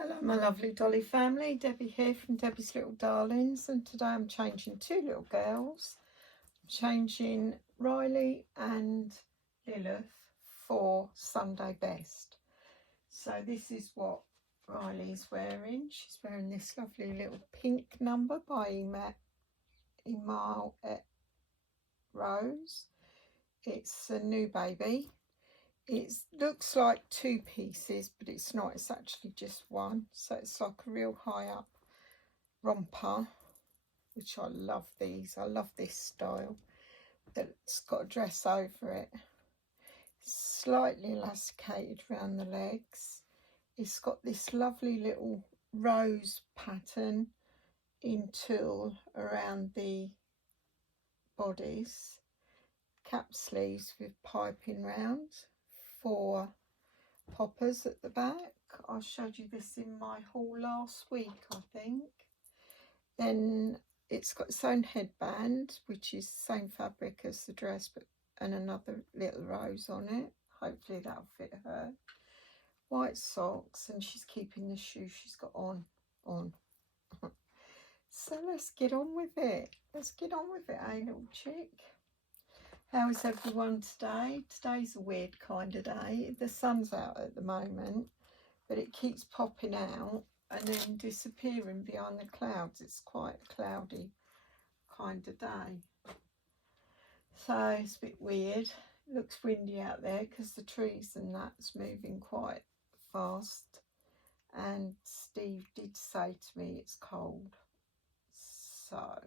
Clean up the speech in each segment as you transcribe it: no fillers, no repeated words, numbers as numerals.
Hello my lovely Dolly family, Debbie here from Debbie's Little Darlings, and today I'm changing two little girls. I'm changing Riley and Lilith for Sunday best. So this is what Riley's wearing. She's wearing this lovely little pink number by Email et Rose. It's a new baby. It looks like two pieces, but it's not. It's actually just one. So it's like a real high up romper, which I love these. I love this style. It's got a dress over it. Slightly elasticated around the legs. It's got this lovely little rose pattern in tulle around the bodice. Cap sleeves with piping round. 4 poppers at the back. I showed you this in my haul last week, I think. Then it's got its own headband, which is the same fabric as the dress, but and another little rose on it. Hopefully that'll fit her. White socks, and she's keeping the shoe she's got on. So let's get on with it. Let's get on with it, eh, little chick? How is everyone today? Today's a weird kind of day. The sun's out at the moment, but it keeps popping out and then disappearing behind the clouds. It's quite a cloudy kind of day. So it's a bit weird. It looks windy out there because the trees and that's moving quite fast. And Steve did say to me it's cold. So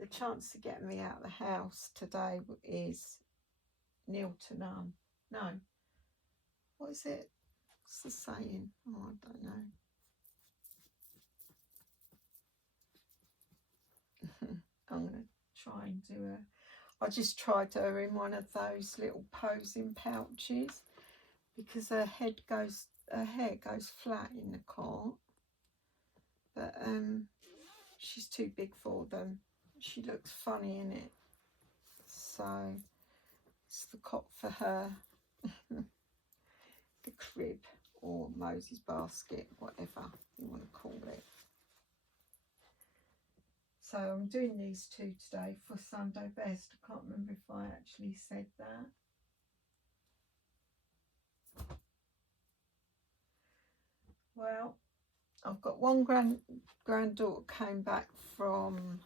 the chance of getting me out of the house today is nil to none. No. What is it? What's the saying? Oh, I don't know. I'm going to try and do I just tried her in one of those little posing pouches because her hair goes flat in the cart. But she's too big for them. She looks funny in it, so it's the cot for her. The crib or Moses basket, whatever you want to call it. So I'm doing these two today for Sunday best. I can't remember if I actually said that. Well, I've got one granddaughter came back from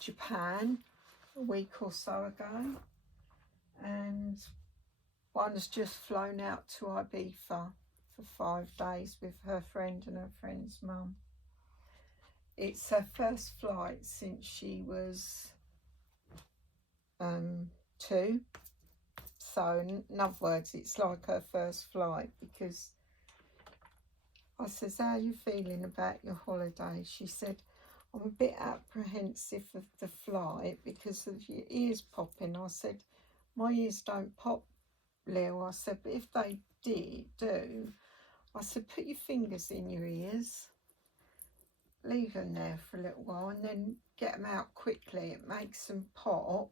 Japan a week or so ago, and one's just flown out to Ibiza for 5 days with her friend and her friend's mum. It's her first flight since she was 2. So in other words, it's like her first flight, because I says, how are you feeling about your holiday? She said, I'm a bit apprehensive of the flight because of your ears popping. I said, my ears don't pop, Lil. I said, but if they do, I said, put your fingers in your ears, leave them there for a little while, and then get them out quickly. It makes them pop,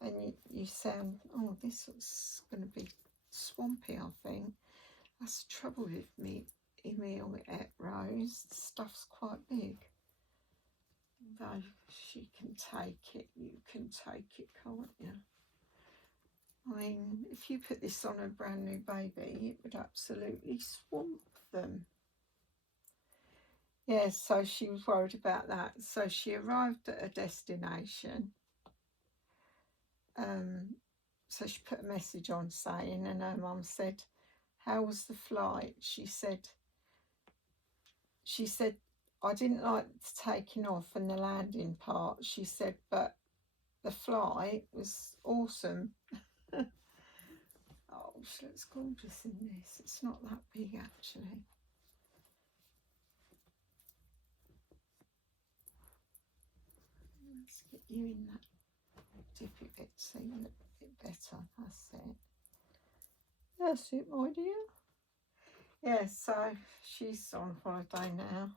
and you sound, oh, this looks going to be swampy, I think. That's the trouble with me. Email et Rose, the stuff's quite big. Though she can take it, you can take it, can't you? I mean, if you put this on a brand new baby, it would absolutely swamp them. Yeah, so she was worried about that. So she arrived at a destination. So she put a message on saying, and her mum said, how was the flight? She said, I didn't like the taking off and the landing part. She said, but the flight was awesome. Oh, she looks gorgeous in this. It's not that big, actually. Let's get you in that dippy bit so you look a bit better. That's it. That's it, my dear. Yeah, so she's on holiday now.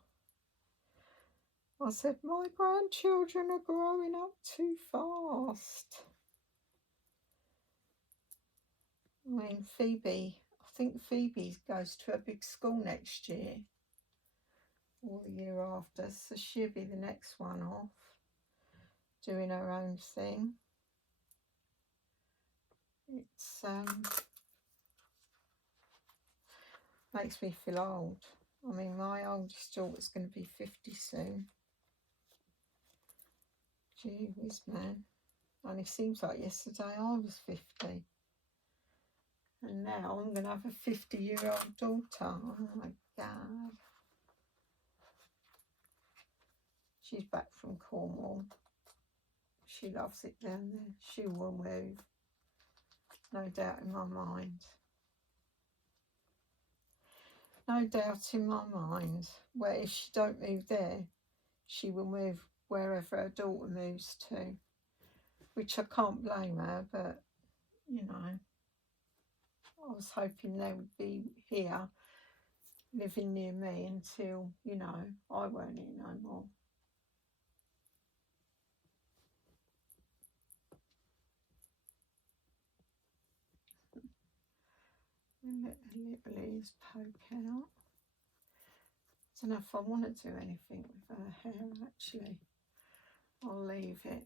I said, my grandchildren are growing up too fast. I mean, Phoebe, I think Phoebe goes to a big school next year, or the year after, so she'll be the next one off, doing her own thing. It's makes me feel old. I mean, my oldest daughter's going to be 50 soon. Gee whiz, man. Only seems like yesterday I was 50. And now I'm going to have a 50-year-old daughter. Oh my God. She's back from Cornwall. She loves it down there. She will move. No doubt in my mind. No doubt in my mind. Where if she don't move there, she will move wherever her daughter moves to. Which I can't blame her, but, you know, I was hoping they would be here, living near me until, you know, I weren't here no more. And let the little ears poke out. I don't know if I want to do anything with her hair, actually. I'll leave it.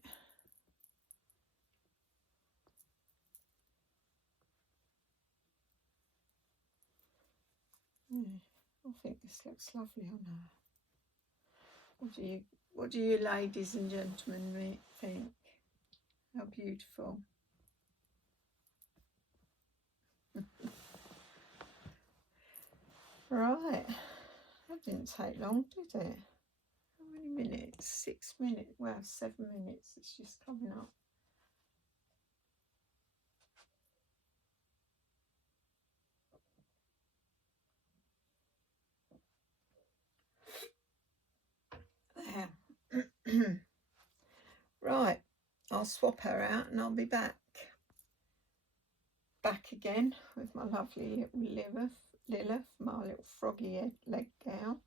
Yeah, I think this looks lovely on her. What do you ladies and gentlemen think? How beautiful. Right, that didn't take long, did it? How many minutes? 6 minutes. Well, 7 minutes. It's just coming up. There. Right, I'll swap her out and I'll be back. Back again with my lovely little Lilith, my little froggy leg gal.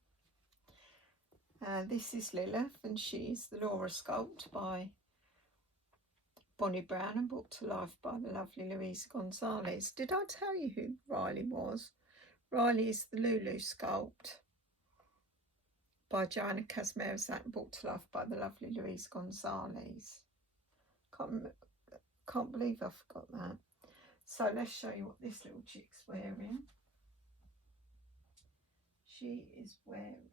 This is Lilith, and she's the Laura sculpt by Bonnie Brown and brought to life by the lovely Louisa Gonzalez. Did I tell you who Riley was? Riley is the Lulu sculpt by Joanna Kazmierzak, brought to life by the lovely Louisa Gonzalez. Can't believe I forgot that. So let's show you what this little chick's wearing. She is wearing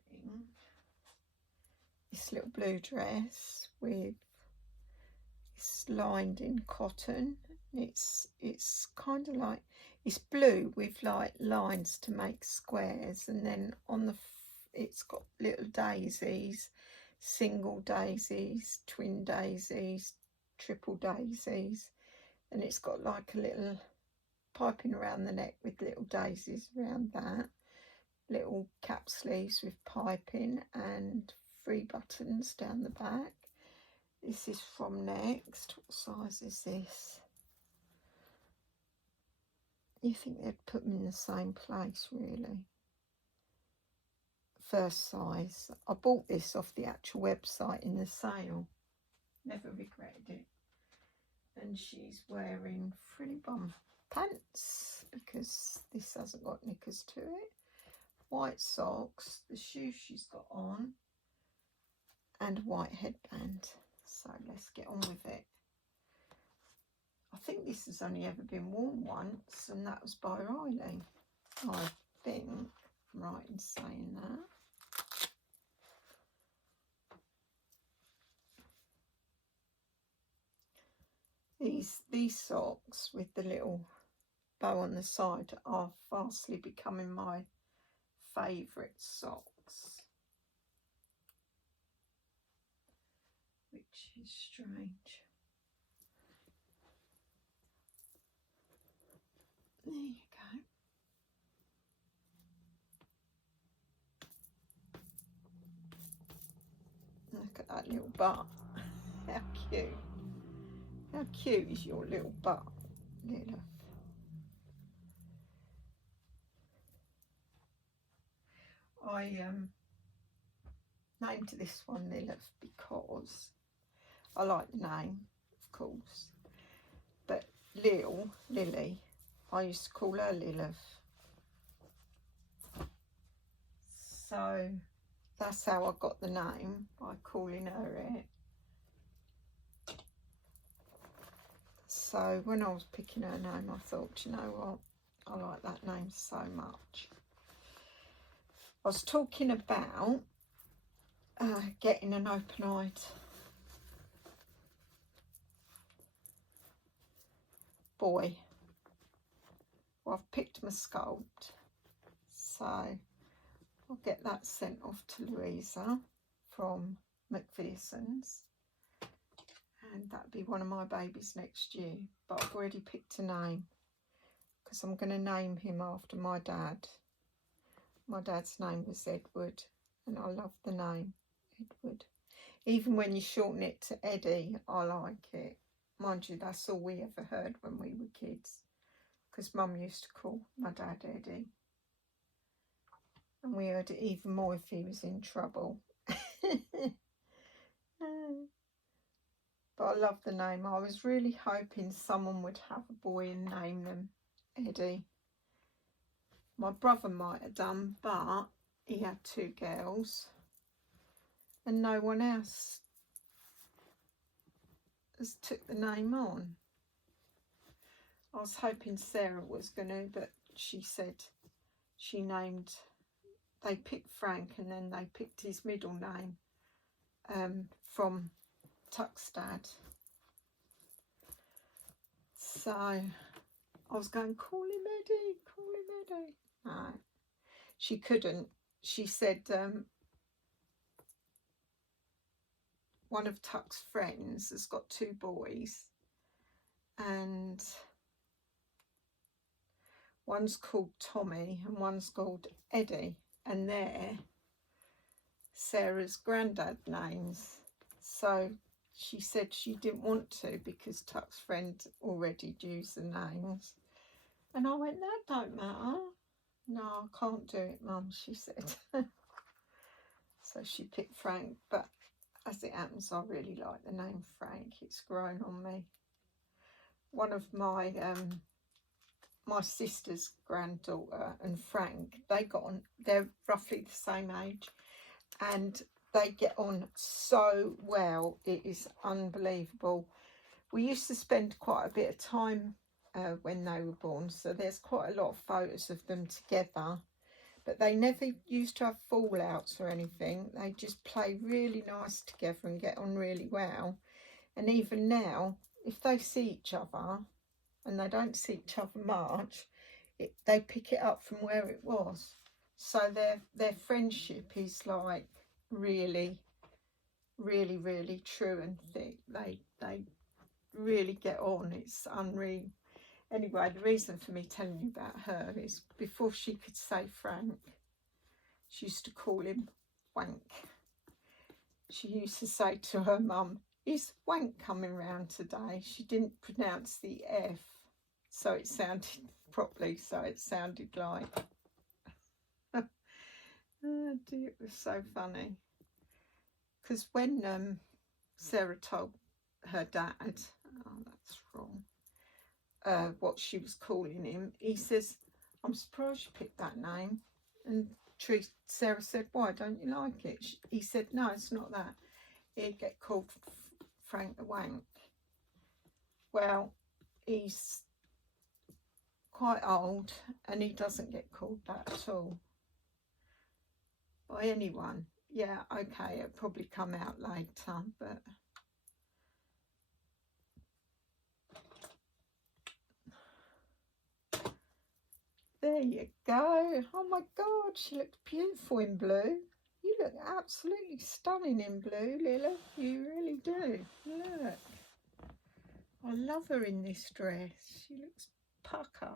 this little blue dress with it's lined in cotton. It's kind of like, it's blue with like lines to make squares, and then on the it's got little daisies, single daisies, twin daisies, triple daisies, and it's got like a little piping around the neck with little daisies around that, little cap sleeves with piping and 3 buttons down the back. This is from Next. What size is this? You think they'd put them in the same place, really? First size. I bought this off the actual website in the sale. Never regretted it. And she's wearing frilly bum pants because this hasn't got knickers to it. White socks, the shoes she's got on, and a white headband. So let's get on with it. I think this has only ever been worn once, and that was by Riley. I think I'm right in saying that. These socks with the little bow on the side are fastly becoming my favourite socks, which is strange. There you go. Look at that little butt. How cute. How cute is your little butt, Lilith? I named this one Lilith because I like the name, of course. But Lily, I used to call her Lilith So that's how I got the name, by calling her it. So when I was picking her name, I thought, you know what, I like that name so much. I was talking about getting an open-eyed boy. Well, I've picked my sculpt, so I'll get that sent off to Louisa from McPherson's, and that'll be one of my babies next year. But I've already picked a name, because I'm going to name him after my dad. My dad's name was Edward, and I love the name Edward. Even when you shorten it to Eddie, I like it. Mind you, that's all we ever heard when we were kids, because Mum used to call my dad Eddie. And we heard it even more if he was in trouble. But I love the name. I was really hoping someone would have a boy and name them Eddie. My brother might have done, but he had 2 girls and no one else has took the name on. I was hoping Sarah was going to, but she said she named, they picked Frank and then they picked his middle name from Tuck's dad. So I was going, call him Eddie, call him Eddie. No, she couldn't. She said one of Tuck's friends has got 2 boys, and one's called Tommy and one's called Eddie, and they're Sarah's granddad names. So she said she didn't want to because Tuck's friend already used the names. And I went, that don't matter. No, I can't do it, Mum, she said. So she picked Frank, but as it happens, I really like the name Frank. It's grown on me. One of my my sister's granddaughter and Frank, they got on, they're roughly the same age, and they get on so well. It is unbelievable. We used to spend quite a bit of time when they were born, so there's quite a lot of photos of them together, but they never used to have fallouts or anything. They just play really nice together and get on really well. And even now, if they see each other, and they don't see each other much, they pick it up from where it was. So their friendship is like really, really, really true and thick. They really get on. It's unreal. Anyway, the reason for me telling you about her is before she could say Frank, she used to call him Wank. She used to say to her mum, is Wank coming round today? She didn't pronounce the F, so it sounded properly, so it sounded like, oh dear, it was so funny. Because when Sarah told her dad, oh that's wrong, what she was calling him, he says, I'm surprised you picked that name. And Sarah said, why, don't you like it? He said, no, it's not that. He'd get called Frank the Wank. Well, he's quite old and he doesn't get called that at all by anyone. Yeah, okay, it'll probably come out later, but there you go. Oh my God, she looks beautiful in blue. You look absolutely stunning in blue, Lilith. You really do. Look. I love her in this dress. She looks pucker.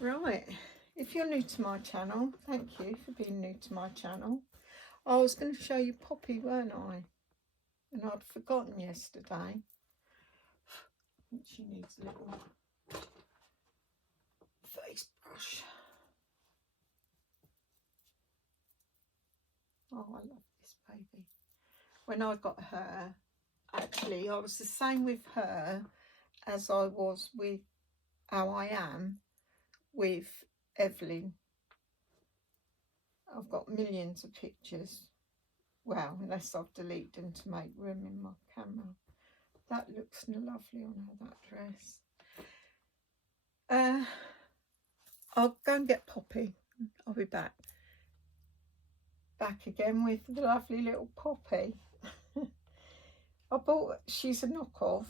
Right. If you're new to my channel, thank you for being new to my channel. I was going to show you Poppy, weren't I? And I'd forgotten yesterday. I think she needs a little face brush. Oh, I love this baby. When I got her, actually, I was the same with her as I was with how I am with Evelyn. I've got millions of pictures. Well, unless I've deleted them to make room in my camera. That looks lovely on her, that dress. I'll go and get Poppy. I'll be back. Back again with the lovely little Poppy. She's a knockoff.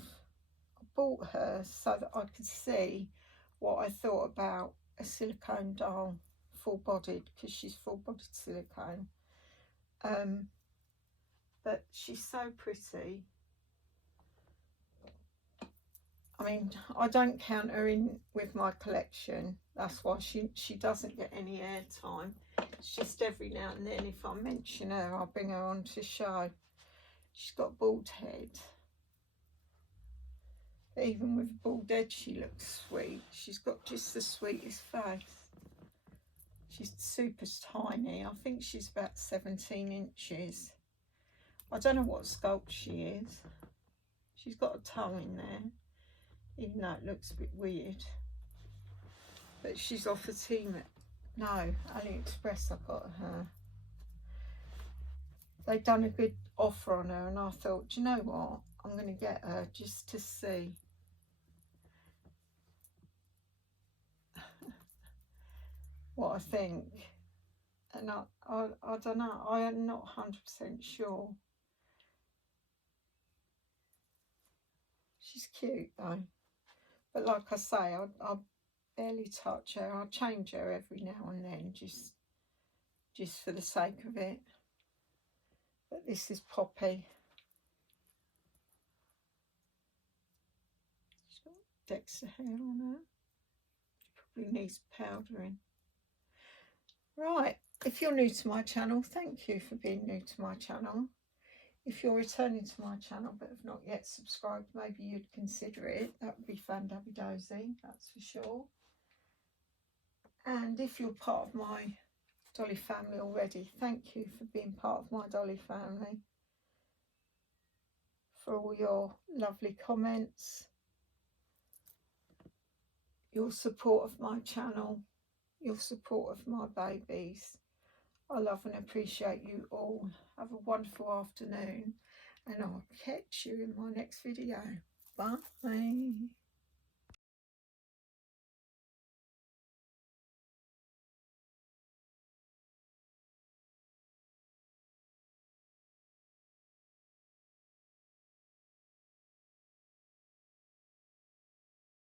I bought her so that I could see what I thought about a silicone doll, full-bodied, because she's full-bodied silicone. But she's so pretty. I mean, I don't count her in with my collection. That's why she doesn't get any airtime. It's just every now and then, if I mention her, I'll bring her on to show. She's got a bald head. But even with a bald head, she looks sweet. She's got just the sweetest face. She's super tiny. I think she's about 17 inches. I don't know what sculpt she is. She's got a tongue in there, even though it looks a bit weird. But she's off a team at, no, AliExpress I got her. They've done a good offer on her and I thought, do you know what? I'm going to get her just to see. What I think. And I don't know, I am not 100% sure. She's cute though. But like I say, I barely touch her. I change her every now and then, just for the sake of it. But this is Poppy. She's got Dexter hair on her. She probably needs powdering. Right, if you're new to my channel, thank you for being new to my channel. If you're returning to my channel but have not yet subscribed, maybe you'd consider it. That would be fan-dabby-dozy, that's for sure. And if you're part of my Dolly family already, thank you for being part of my Dolly family. For all your lovely comments, your support of my channel, your support of my babies. I love and appreciate you all. Have a wonderful afternoon and I'll catch you in my next video. Bye.